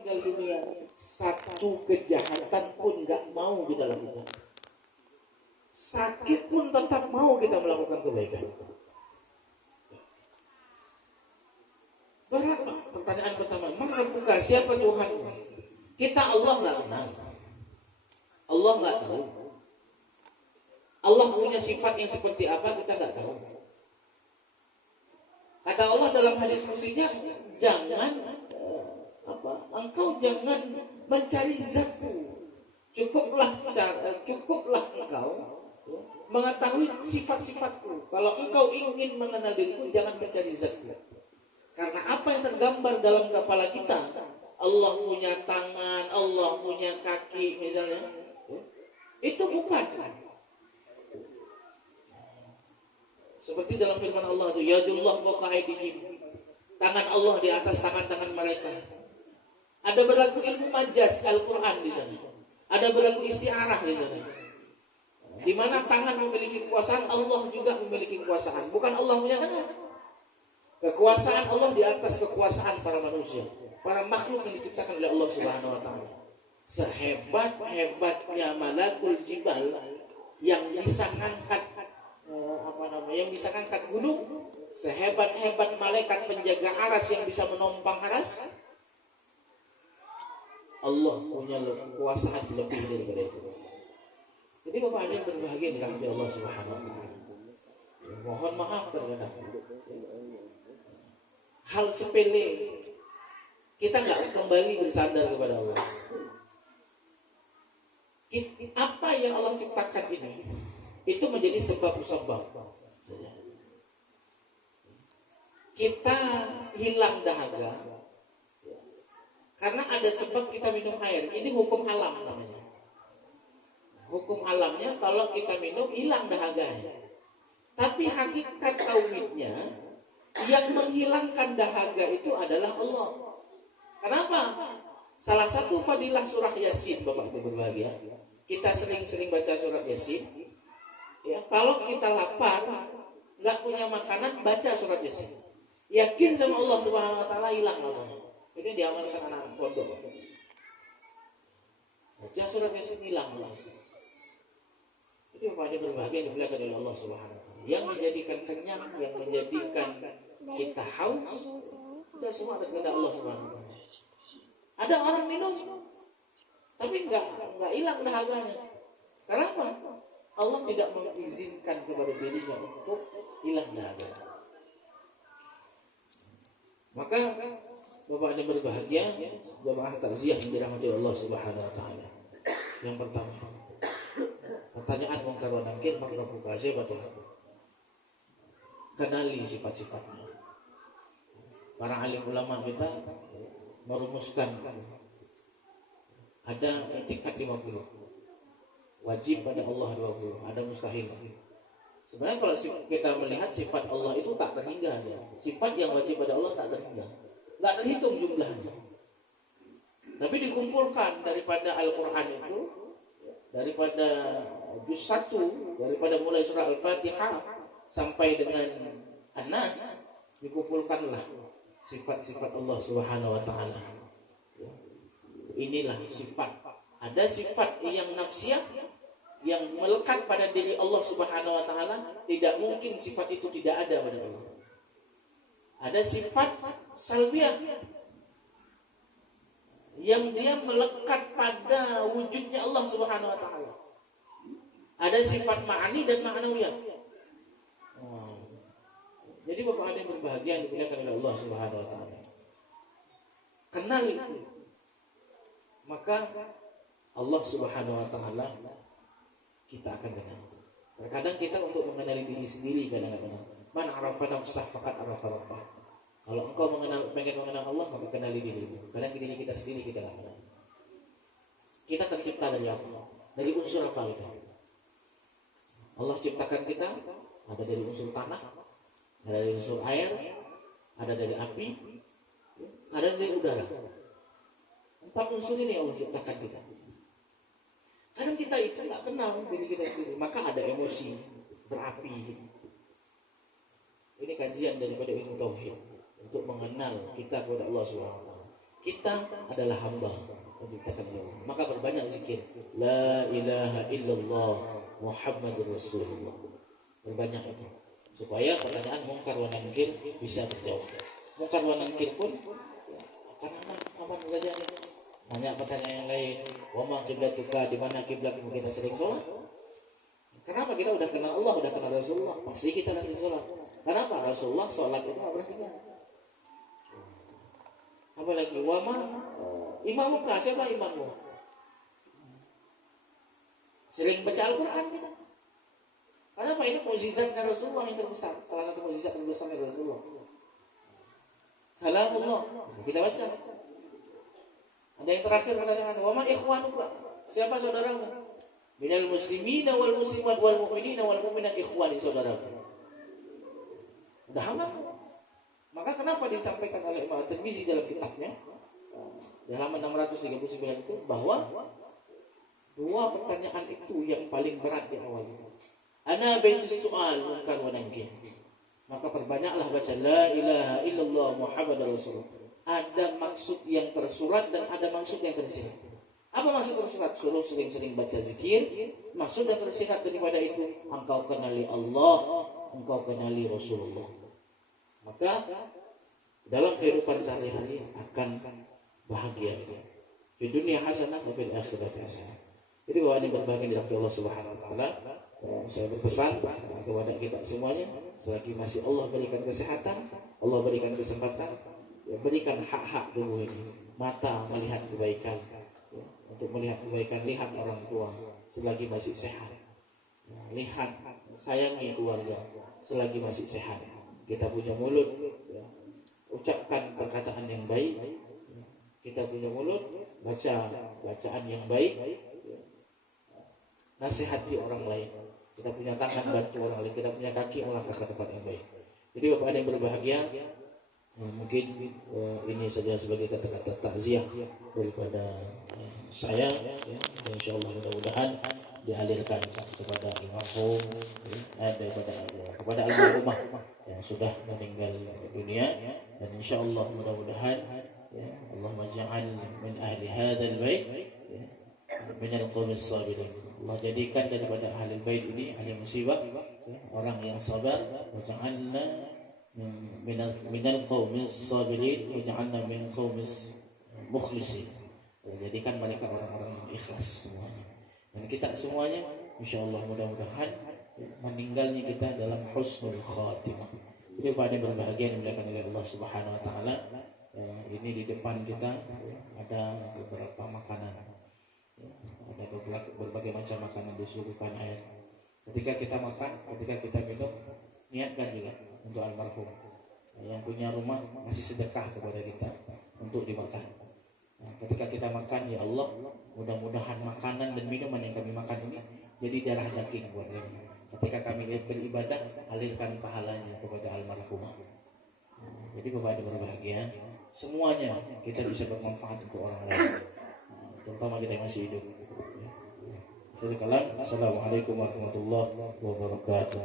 tinggal dunia, satu kejahatan pun nggak mau kita lakukan. Sakit pun tetap mau kita melakukan kebaikan. Berat. Pertanyaan pertama, maka buka siapa Tuhan? Kita Allah nggak kenal, Allah nggak tahu. Allah punya sifat yang seperti apa kita nggak tahu. Kata Allah dalam hadis kursinya, jangan engkau jangan mencari zatku. Cukuplah engkau mengetahui sifat-sifatku. Kalau engkau ingin mengenal diriku, jangan mencari zatku. Karena apa yang tergambar dalam kepala kita, Allah punya tangan, Allah punya kaki misalnya, itu bukan. Seperti dalam firman Allah itu, yadullah fawqa aydihim, tangan Allah di atas tangan-tangan mereka. Ada berlaku ilmu majaz Al-Quran di sana. Ada berlaku isti'arah di sana. Di mana tangan memiliki kekuasaan, Allah juga memiliki kekuasaan. Bukan Allah punya tangan. Kekuasaan Allah di atas kekuasaan para manusia, para makhluk yang diciptakan oleh Allah Subhanahu wa taala. Sehebat-hebatnya malakul jibal yang bisa ngangkat yang bisa ngangkat gunung, sehebat-hebat malaikat penjaga aras yang bisa menompang aras, Allah punya kekuasaan lebih daripada itu. Jadi Bapak Adin berbahagia dengan Allah Subhanahu wa taala. Mohon maaf terkadang hal sepele kita nggak kembali bersandar kepada Allah. Apa yang Allah ciptakan ini itu menjadi sebab-sebab kita hilang dahaga karena ada sebab kita minum air. Ini hukum alam namanya. Hukum alamnya kalau kita minum hilang dahaganya. Tapi hakikat tauhidnya, yang menghilangkan dahaga itu adalah Allah. Kenapa? Salah satu fadilah surah Yasin, Bapak Ibu berbahagia, kita sering-sering baca surat Yasin. Ya, kalau kita lapar, nggak punya makanan, baca surat Yasin. Yakin sama Allah Subhanahu Wa Taala, hilang laparnya. Ini diamalkan anak-anak pondok. Baca surat Yasin, hilang. Itu Bapak Ibu berbahagia dimuliakan oleh Allah Subhanahu Wa Taala. Yang menjadikan kenyang, yang menjadikan kita haus, itu semua atas kehendak Allah Subhanahu Wa Taala. Ada orang minum, tapi nggak hilang dahaganya. Kenapa? Allah tidak mengizinkan kepada dirinya untuk hilang dahaga. Maka Bapak yang berbahagia, jemaah takziah yang dirahmati Allah Subhanahu Wa Taala. Yang pertama, pertanyaan mungkar wa nakir, maka buka siapa Tuhan? Kenali sifat-sifatnya. Para alim ulama kita merumuskan ada etikat 50, wajib pada Allah 20, ada mustahil. Sebenarnya kalau kita melihat sifat Allah itu tak terhingga, ya. Sifat yang wajib pada Allah tak terhingga, nggak terhitung jumlahnya. Tapi dikumpulkan daripada Al-Quran itu, daripada juz 1, daripada mulai surah Al-Fatihah sampai dengan An-Nas, dikumpulkanlah sifat-sifat Allah Subhanahu Wa Taala. Inilah sifat. Ada sifat yang nafsiyah yang melekat pada diri Allah Subhanahu Wa Taala, tidak mungkin sifat itu tidak ada pada Allah. Ada sifat salbiyah yang dia melekat pada wujudnya Allah Subhanahu Wa Taala. Ada sifat ma'ani dan ma'nawiyah. Jadi Bapak yang berbahagia yang dimuliakan oleh Allah Subhanahu Wa Taala, kenal itu, maka Allah Subhanahu Wa Taala kita akan kenal. Terkadang kita untuk mengenali diri sendiri kadang-kadang. Man arafa nafsah faqad arafa rabbah. Kalau engkau pengen mengenal Allah, maka kenali dirimu. Kadang diri kita sendiri kita tidak kenal. Kita tercipta dari apa? Dari unsur apa kita? Allah ciptakan kita ada dari unsur tanah, ada dari unsur air, ada dari api, ada dari udara. 4 unsur ini Allah ciptakan kita. Kadang kita itu nggak kenal diri kita sendiri, maka ada emosi berapi. Ini kajian daripada ilmu tauhid untuk mengenal kita kepada Allah Subhanahu Wa Taala. kita adalah hamba yang diciptakan oleh Allah. Maka berbanyak zikir. La ilaha illallah Muhammadur Rasulullah. Berbanyak itu. Supaya pertanyaan mungkar wa nankir bisa terjawab. Mungkar wa nankir pun karena aman saja. Banyak pertanyaan yang lain. Wa ma qiblatuka, di mana kiblatmu, kita sering sholat. Kenapa? Kita udah kenal Allah, udah kenal Rasulullah. Pasti kita nanti sholat. Kenapa? Rasulullah sholat itu nggak berhenti. Apalagi wama imamuka, siapa imammu? Sering baca Al-Quran kita. Kenapa? Ini mukjizat Rasulullah yang terbesar. Salah satu mukjizat terbesar dari Rasulullah. Kalamullah kita baca. Ada yang terakhir pertanyaan, wama ikhwanuka, siapa saudaramu? Minal muslimina wal muslimat wal mu'minina wal mu'minat, ikhwani, saudaramu. Udah aman. Maka kenapa disampaikan oleh Imam Tirmizi dalam kitabnya di halaman 639 itu bahwa dua pertanyaan itu yang paling berat di awal itu. Ana baitus su'al munkar wa nankir. Maka perbanyaklah baca la ilaha illallah Muhammadur Rasulullah. Ada maksud yang tersurat dan ada maksud yang tersirat. Apa maksud tersurat? Suruh sering-sering baca zikir. Maksud yang tersirat daripada itu, engkau kenali Allah, engkau kenali Rasulullah. Maka dalam kehidupan sehari-hari akan bahagia. Di dunia hasanah wa fil akhirati hasanah. Jadi bahwa ini berbahagia di hadapan Allah Subhanahu wa taala. Saya berpesan kepada kita semuanya, selagi masih Allah berikan kesehatan, Allah berikan kesempatan, berikan hak-hak tubuh ini. Mata melihat kebaikan, untuk melihat kebaikan, lihat orang tua selagi masih sehat. Lihat, sayangi keluarga selagi masih sehat. Kita punya mulut, ucapkan perkataan yang baik. Kita punya mulut, baca bacaan yang baik, nasihati orang lain. Kita punya tangan, bantu orang lain. Kita punya kaki, melangkah ke tempat yang baik. Jadi bapak yang berbahagia, mungkin ini saja sebagai kata-kata takziah daripada saya, ya. Insya Allah mudah-mudahan dialirkan kepada imamhum, kepada almarhumah yang sudah meninggal dunia, dan insya Allah mudah-mudahan, ya, Allahumma ja'al min ahli hadzal bait, ya, min al-qaumis sabirin. Allah jadikan daripada ahli bait ini ahli musibah, ya, orang yang sabar. Wa ja'alna min al-qaumis sabirin wa ja'alna min qaumis mukhlisin. Jadikan mereka orang-orang yang ikhlas semuanya. Dan kita semuanya insyaallah mudah-mudahan meninggalnya kita dalam husnul khatimah. Jadi pada berbahagia yang dimuliakan oleh Allah Subhanahu wa taala. Ini di depan kita ada beberapa makanan. Ada berbagai macam makanan disuguhkan air. Ketika kita makan, ketika kita minum, niatkan juga untuk almarhum. Yang punya rumah masih sedekah kepada kita untuk dimakan. Ketika kita makan, ya Allah, mudah-mudahan makanan dan minuman yang kami makan ini jadi darah daging buat kami. Ketika kami beribadah, alirkan pahalanya kepada almarhumah. Jadi Bapak berbahagia, semuanya kita bisa bermanfaat untuk orang lain, terutama kita yang masih hidup. Assalamualaikum warahmatullahi wabarakatuh.